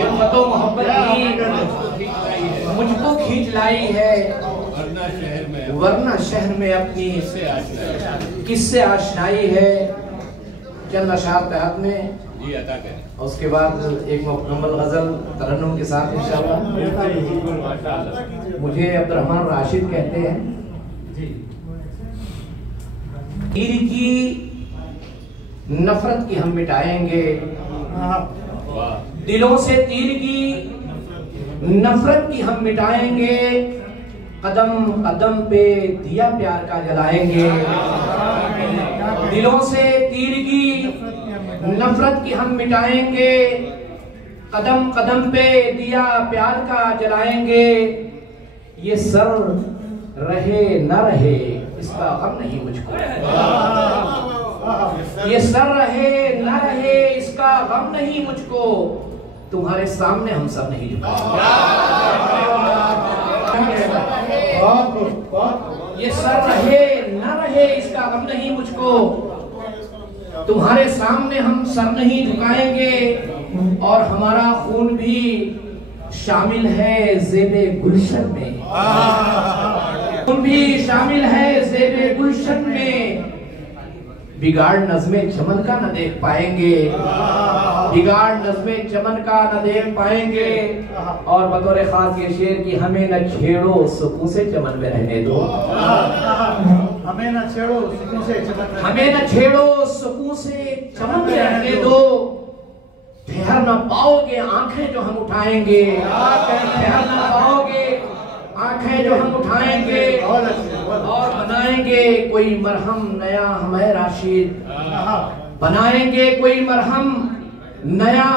उल्फतो मोहब्बत की मुझको खींच लाई है, वरना शहर में अपनी किससे आशनाई है। चंद अशार तहत में उसके बाद एक मुकम्मल गजल तरन्नुम के साथ इंशाअल्लाह। मुझे अब्दुर्रहमान राशिद कहते हैं, तीर की नफरत की हम मिटाएंगे, दिलों से तीर की नफरत की हम मिटाएंगे, कदम कदम पे दिया प्यार का जलाएंगे। दिलों से तीर की नफरत की हम मिटाएंगे, कदम कदम पे दिया प्यार का जलाएंगे। ये सर रहे न रहे इसका गम नहीं मुझको, ये सर रहे न रहे इसका गम नहीं मुझको, तुम्हारे सामने हम सब नहीं झुकाएंगे। ये सर रहे न रहे इसका गम नहीं मुझको, तुम्हारे सामने हम सर नहीं झुकाएंगे। और हमारा खून भी शामिल है ज़ेबे गुलशन में, खून भी शामिल है ज़ेबे गुलशन में। बिगाड़ नज़्मे चमन का न देख पाएंगे, बिगाड़ नज़्मे चमन का न देख पाएंगे। और बतौर खास ये शेर की, हमें न छेड़ो सुकून से चमन में रहने दो, हमें न छेड़ो सुकून से चमन में, हमें न छेड़ो सुकून से चमन में रहने दो। ठहर न पाओगे आंखें जो हम उठाएंगे, ठहर न पाओगे आंखें जो हम उठाएंगे। और बनाएंगे कोई मरहम नया हमें राशिद, बनाएंगे कोई मरहम नया।